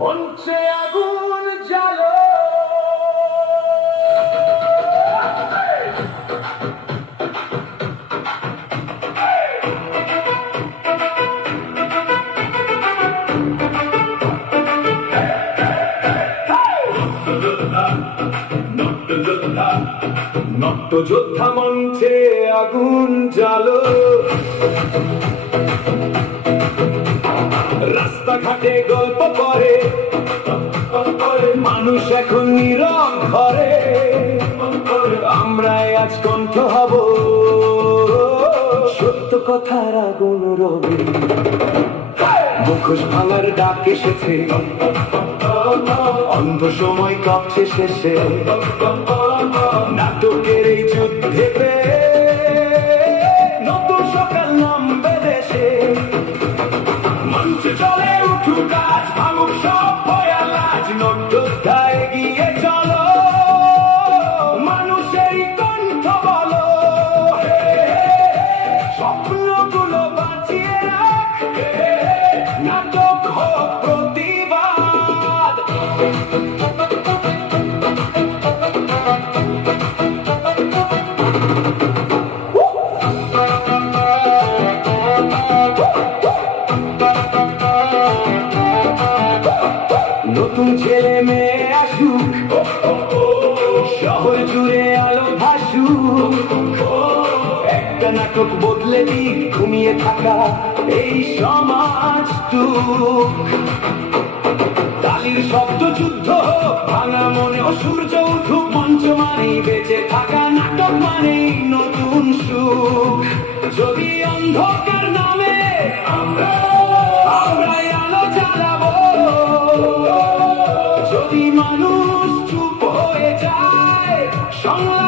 মঞ্চে আগুন জ্বালো, নট্যযোদ্ধা মঞ্চে আগুন জ্বালো, রাস্তাঘাটে গল্প করে মানুষ এখন নীরব ঘরে, আমরাই আজ কণ্ঠ হব সত্য কথার আগুন রবে। মুখোশ ভাঙার ডাক এসেছে, অন্ধ সময় কাঁপছে শেষে, নাটকের এই যুদ্ধেতে নতুন সকাল নামবে দেশে। মঞ্চে চলে উঠুক আজ, ভাঙুক সব ভয়া লাজ, নট্যযোদ্ধা এগিয়ে চলো, মানুষেরই কণ্ঠ বলো, স্বপ্নগুলো বাঁচিয়ে রাখ, নাটক হোক প্রতিবাদ। নতুন ছেলে মেয়ে আসুক, শহর জুড়ে আলো ভাসুক, একটা নাটক বদলে দিক ঘুমিয়ে থাকা এই সমাজটুক। তালির শব্দ যুদ্ধ হোক, ভাঙা মনে ও সূর্য উঠুক, মঞ্চ মানেই বেঁচে থাকা, নাটক মানেই নতুন সুখ। যদি অন্ধকার নামে আমরাই আলো জ্বালাবো, যদি মানুষ চুপ হয়ে যায় সংলাপ